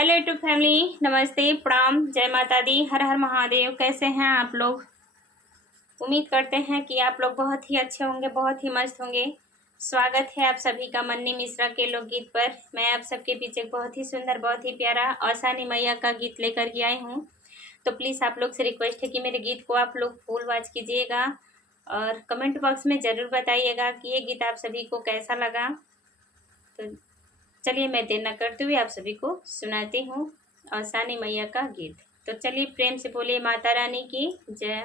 Hello YouTube family, नमस्ते, प्रणाम, जय माता दी, हर हर महादेव। कैसे हैं आप लोग? उम्मीद करते हैं कि आप लोग बहुत ही अच्छे होंगे, बहुत ही मस्त होंगे। स्वागत है आप सभी का मन्नी मिश्रा के लोकगीत पर। मैं आप सबके बीच एक बहुत ही सुंदर, बहुत ही प्यारा आसानी मैया का गीत लेकर के आई हूँ। तो प्लीज़ आप लोग से रिक्वेस्ट है कि मेरे गीत को आप लोग फुल वॉच कीजिएगा और कमेंट बॉक्स में ज़रूर बताइएगा कि ये गीत आप सभी को कैसा लगा। तो चलिए मैं देर न करते हुए आप सभी को सुनाती हूँ आसानी मैया का गीत। तो चलिए प्रेम से बोलिए माता रानी की जय।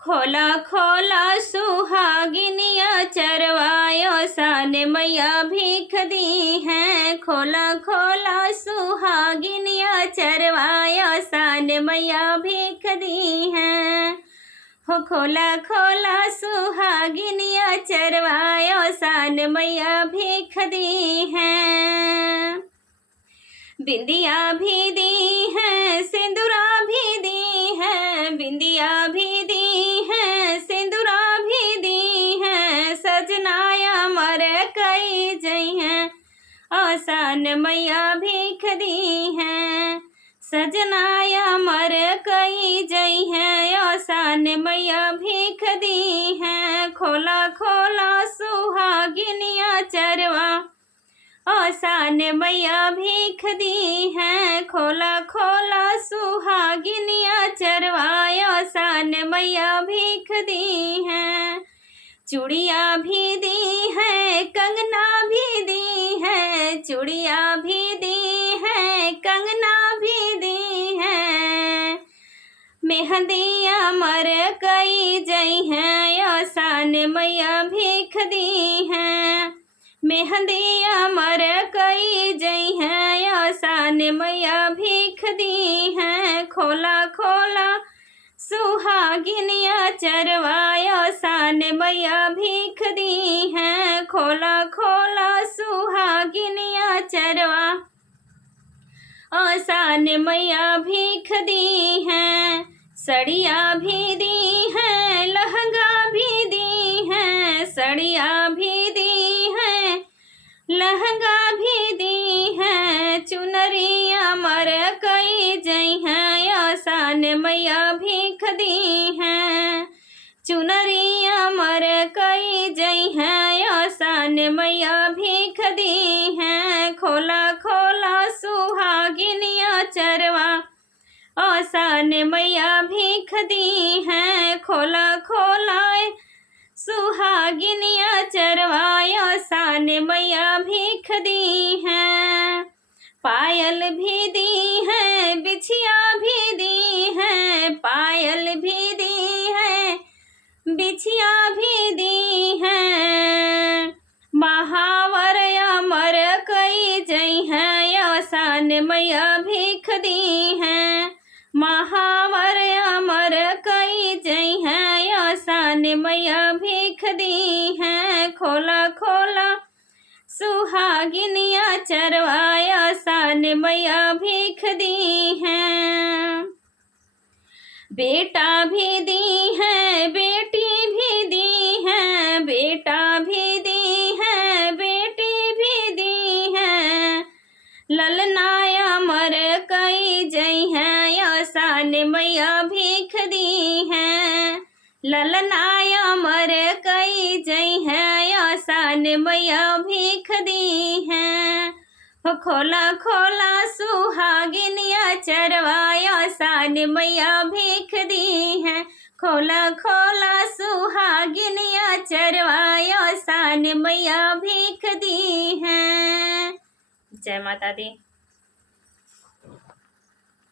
खोला खोला सुहागिनिया चरवायो सान मैया भीख दी हैं। खोला खोला सुहागिनिया चरवायो सान मैया भीख दी हैं। हो खोला खोला सुहागिनिया चरवायो सान मैया भीख दी हैं। बिंदिया भी दी है, सिंदूरा भी दी है, बिंदिया भी दी है, सिंदूरा भी दी है। सजनाया मर कई जई हैं, आसान मैया भीख दी हैं। सजनाया मर कई जई हैं, आसान मैया भीख दी हैं। खोला खोला सुहागिनिया चरवा आसान मैया भीख दी हैं। खोला खोला सुहागिनिया चरवाया आसान मैया भीख दी हैं। चूड़िया भी दी है, कंगना भी दी है, चूड़िया भी दी है, कंगना भी दी है। मेहंदिया मर कई जई हैं, आसान मैया भीख दी हैं। मेहंदिया मर कई जई हैं, आसान मैया भीख दी हैं। खोला खोला सुहागिनिया चरवाया आसान मैया भीख दी हैं। खोला खोला सुहागिनिया चरवा आसान मैया भीख दी हैं। सड़िया भी दी है, लहंगा भी दी है, सड़िया भी दी है, लहंगा भी दी है। चुनरिया मर कई जई हैं, आसान मैया भीख दी हैं। चुनरिया मर कई जई हैं, आसान मैया भीख दी हैं। खोला खोला सुहागिनिया चरवा आसान मैया भीख दी हैं। खोला खोला सुहागिनिया चरवाया आसान मैया भीख दी हैं। पायल भी दी है, बिछिया भी दी है, पायल भी दी है, बिछिया भी दी है। महावर अमर कई जई हैं, आसान मैया भीख दी हैं। महावर अमर कई जई हैं, आसान मैया भीख दी हैं। खोला खोला सुहागिनिया चरवाया आसान मैया भीख दी हैं। बेटा भी दी है, बेटी भी दी है, बेटा भी दी है, बेटी भी दी है। ललनाया मर कई जई हैं, आसान मैया भीख दी हैं। ललनाया मर कई जई हैं, आसान मैया भीख दी हैं। हो खोला खोला सुहागिनिया चरवाया आसान मैया भीख दी हैं। खोला खोला सुहागिनिया चरवाया आसान मैया भीख दी हैं। जय माता दी।